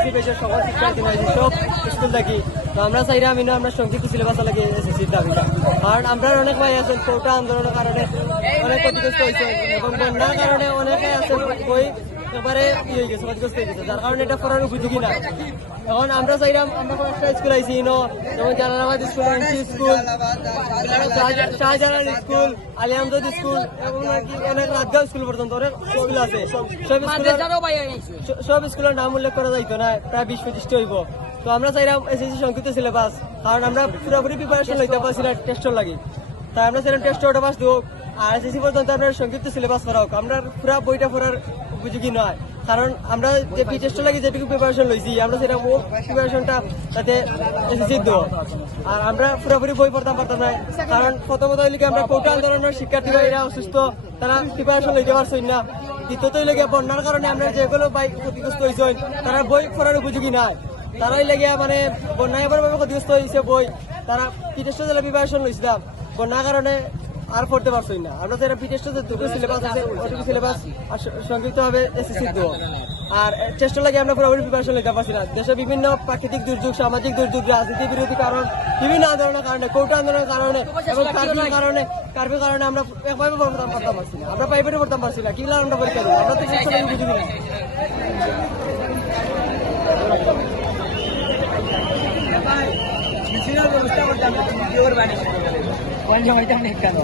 SSC পেজের সকল শিক্ষার্থী নয় সব স্কুল থাকি। তো আমরা চাইলাম আমরা সংক্ষিপ্ত সিলেবাস লাগে এসএসসির দাবিটা, কারণ আমরা অনেক ভাই আছেন কোটা আন্দোলনের কারণে অনেক ক্ষতিগ্রস্ত হয়েছে এবং বন্যার কারণে অনেকে আছে বই এবারে হয়ে গেছে, ক্ষতিগ্রস্ত হয়ে গেছে, যার কারণে এটা পড়ার উপযোগী না। এখন আমরা চাইলাম আমরা কয়েকটা স্কুল আইসি যেমন Jalalabad school, NC school, Shahjalal school, Ali Amjad school এবং অনেক রাতগাঁও স্কুল পর্যন্ত অনেক স্কুল আছে। সব স্কুলের নাম উল্লেখ করা যাইতো না, প্রায় 20-25টা হইব। তো আমরা চাইলাম এসএসসি সংক্ষিপ্ত সিলেবাস, কারণ আমরা পুরোপুরি প্রিপারেশন লইতে পারছি না টেস্টর লাগি। তাই আমরা চাইলাম টেস্ট ওটা পাস দিব আর এসএসসি পর্যন্ত আপনার সংক্ষিপ্ত সিলেবাস করা হোক। আমরা পুরো বইটা পড়ার উপযোগী নয়, কারণ আমরা যে পি টেস্ট লাগে যেটুকু প্রিপারেশন লইছি আমরা সেটা ও প্রিপারেশনটা যাতে এসএসসি দেবো। আর আমরা পুরোপুরি বই পড়তাম পারতাম না, কারণ প্রথমত হইলে আমরা কোটা আন্দোলনের শিক্ষার্থী ভাইরা অসুস্থ, তারা প্রিপারেশন লইতে পারছেন না। দ্বিতীয়ত হইলে বন্যার কারণে আমরা যেগুলো বাইক ক্ষতিগ্রস্ত হয়েছেন তারা বই পড়ার উপযোগী নয়, তারাই লেগে মানে বন্যায় এবার ক্ষতিগ্রস্ত হয়েছে বই, তারা পি টেস্টে যেটা প্রিপারেশন লইছিলাম বন্যার কারণে আর পড়তে পারছি না। আমরা যারা পি টেস্টে যে দুটো সিলেবাস আছে ওটুকু সিলেবাস সংক্ষিপ্ত হবে এসএসসি দেবো। আর চেষ্টা লাগে আমরা পুরোপুরি প্রিপারেশন নিতে পারছি না। দেশে বিভিন্ন প্রাকৃতিক দুর্যোগ, সামাজিক দুর্যোগ, রাজনীতি বিরোধী কারণ, বিভিন্ন আন্দোলনের কারণে, কোটা আন্দোলনের কারণে এবং কার্ফিউর কারণে আমরা একভাবে পড়তাম পারছি না, আমরা প্রাইভেটে পড়তাম পারছি না। কিংবা আমরা পরীক্ষা দিই আমরা তো চেষ্টা লাগে বুঝি না। ব্যবস্থা করতাম কেন